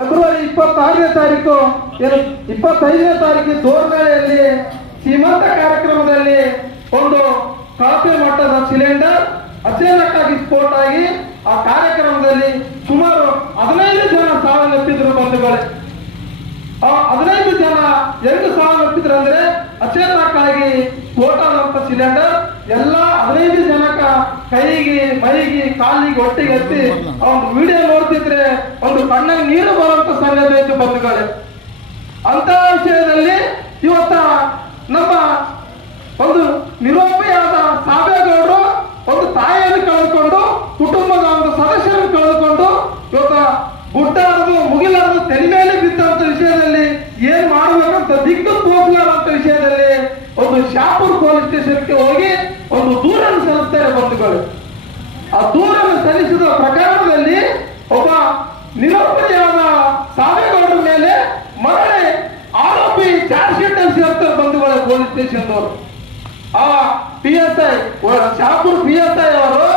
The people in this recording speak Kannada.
ಫೆಬ್ರವರಿ 26ನೇ ತಾರೀಕು 25ನೇ ತಾರೀಕು ದೋರ್ನಾಳೆಯಲ್ಲಿ ಸೀಮಂತ ಕಾರ್ಯಕ್ರಮದಲ್ಲಿ ಒಂದು ಕಳಪೆ ಮಟ್ಟದ ಸಿಲಿಂಡರ್ ಅಚಾನಕ್ಕಾಗಿ ಸ್ಫೋಟ ಆಗಿ ಆ ಕಾರ್ಯಕ್ರಮದಲ್ಲಿ ಸುಮಾರು 15 ಜನ ಸಾವನ್ನಪ್ಪಿದ್ರು ಬಂಧುಗಳೇ. ಆ 15 ಜನ ಹೆಂಗ್ ಸಾವನ್ನಪ್ಪಿದ್ರು ಅಂದ್ರೆ ಅಚಾನಕ್ಕಾಗಿ ಸ್ಫೋಟ ಆದಂತ ಸಿಲಿಂಡರ್ ಎಲ್ಲ 15 ಜನಕ್ಕ ಕೈಗೆ ಮೈಗೆ ಕಾಲಿಗೆ ಹೊಟ್ಟೆಗೆ ಹತ್ತಿ ಒಂದು ವಿಡಿಯೋ ನೋಡ್ತಿದ್ರೆ ಒಂದು ಕಣ್ಣಾಗ ನೀರು ಬರುವಂತ ಸಂಗತಿ ಆಯ್ತು ಬಂಧುಗಳೇ. ಅಂತ ವಿಷಯದಲ್ಲಿ ಇವತ್ತ ನಮ್ಮ ಒಂದು ನಿರುಪಯೋಗ ಸಾಬೇಗೌಡರು ಒಂದು ತಾಯಿಯನ್ನು ಕಳೆದುಕೊಂಡು ಕುಟುಂಬದ ಒಂದು ಸದಸ್ಯರನ್ನು ಕಳೆದುಕೊಂಡು ಇವತ್ತ ಗುಡ್ಡಾರದು ಮುಗಿಲಾರದು ತೆರೆ ಮೇಲೆ ಬಿದ್ದಂತ ವಿಷಯದಲ್ಲಿ ಏನ್ ಮಾಡ್ಬೇಕಂತ ದಿಕ್ಕು ತೋರಿಸಲಾರಂತ ವಿಷಯದಲ್ಲಿ ಒಂದು ಶಾಪುರ್ ಪೊಲೀಸ್ ಸ್ಟೇಷನ್ಗೆ ಹೋಗಿ ಒಂದು ದೂರನ್ನು ಸಲ್ಲಿಸ್ತಾರೆ ಬಂಧುಗಳು. ಆ ದೂರನ್ನು ಸಲ್ಲಿಸಿದ ಪ್ರಕರಣದಲ್ಲಿ ಒಬ್ಬ ನಿರುಪಯೋಗ ಸಾಬೇಗೌಡರ ಮೇಲೆ ಮರಳಿ ಆರೋಪಿ ಚಾರ್ಜ್ ಶೀಟ್ ಅಲ್ಲಿ ಸೇರ್ತಾರೆ ಬಂಧುಗಳು ಪೊಲೀಸ್ ಸ್ಟೇಷನ್ ಅವರು. ಆ PSI ಶಾಪುರ್ PSI ಅವರು